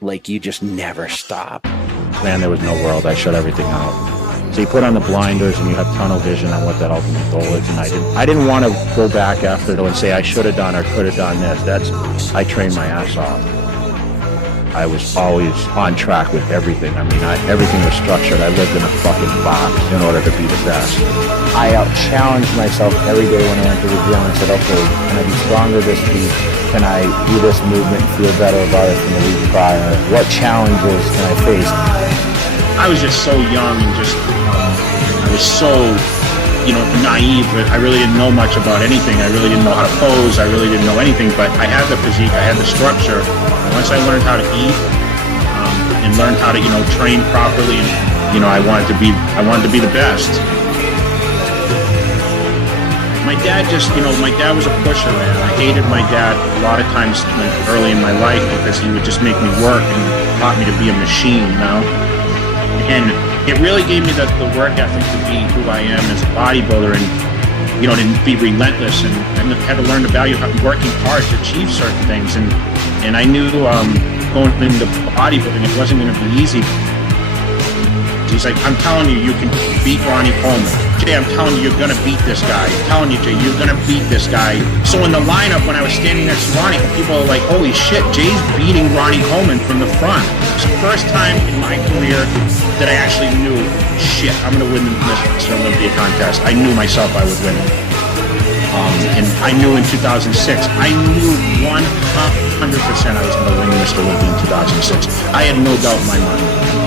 like you just never stop. Man, there was no world. I shut everything out. So you put on the blinders and you have tunnel vision on what that ultimate goal is. And I didn't want to go back after it and say I should have done or could have done this. I trained my ass off. I was always on track with everything. I mean, everything was structured. I lived in a fucking box in order to be the best. I challenged myself every day when I went to the gym and said, okay, can I be stronger this week? Can I do this movement and feel better about it than the week prior? What challenges can I face? I was just so young and I was so, naive. I really didn't know much about anything. I really didn't know how to pose. I really didn't know anything, but I had the physique. I had the structure. And once I learned how to eat and learned how to, train properly, and, I wanted to be the best. My dad my dad was a pusher, man. I hated my dad a lot of times early in my life because he would just make me work and taught me to be a machine, And it really gave me the work ethic to be who I am as a bodybuilder and, to be relentless and had to learn the value of working hard to achieve certain things. And I knew going into bodybuilding, it wasn't going to be easy. He's like, I'm telling you, you can beat Ronnie Coleman. Jay, I'm telling you, you're going to beat this guy. I'm telling you, Jay, you're going to beat this guy. So in the lineup, when I was standing next to Ronnie, people are like, holy shit, Jay's beating Ronnie Coleman from the front. It's the first time in my career that I actually knew, shit, I'm going to win the Mr. Olympia contest. I knew myself I would win it. And I knew in 2006, I knew 100% I was going to win Mr. Olympia in 2006. I had no doubt in my mind.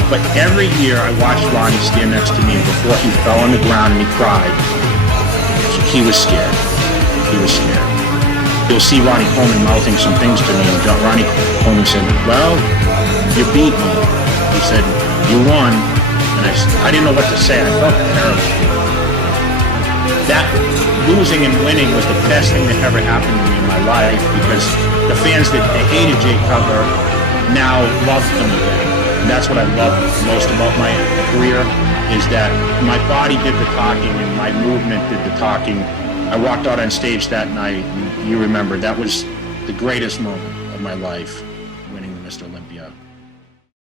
But every year I watched Ronnie stand next to me, and before he fell on the ground and he cried, he was scared. He was scared. You'll see Ronnie Coleman mouthing some things to me, and Ronnie Coleman said, well, you beat me. He said, you won. And I didn't know what to say. I felt terrible. That losing and winning was the best thing that ever happened to me in my life, because the fans that hated Jay Cutler now love him again. And that's what I love most about my career, is that my body did the talking and my movement did the talking. I walked out on stage that night, and you remember, that was the greatest moment of my life.